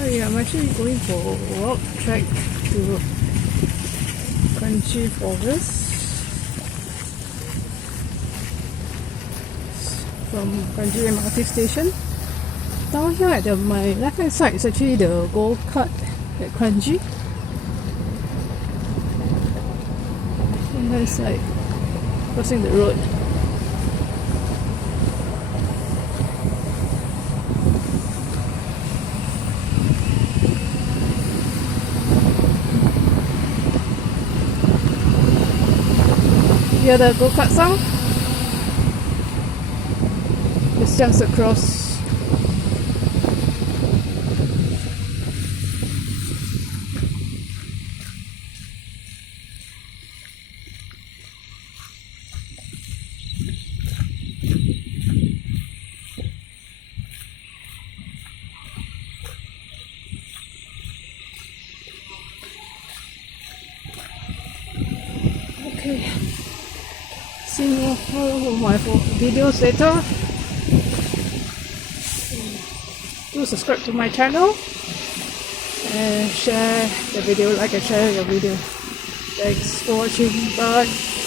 Hi, I'm actually going for a walk track to Kranji Forest from Kranji MRT Station. Down here at my left hand side is actually the go kart at Kranji. And that's like crossing the road. Hear the go-kart sound? It's just across. Okay. See more of my videos later. Do subscribe to my channel and share the video, like and share the video. Thanks for watching. Bye.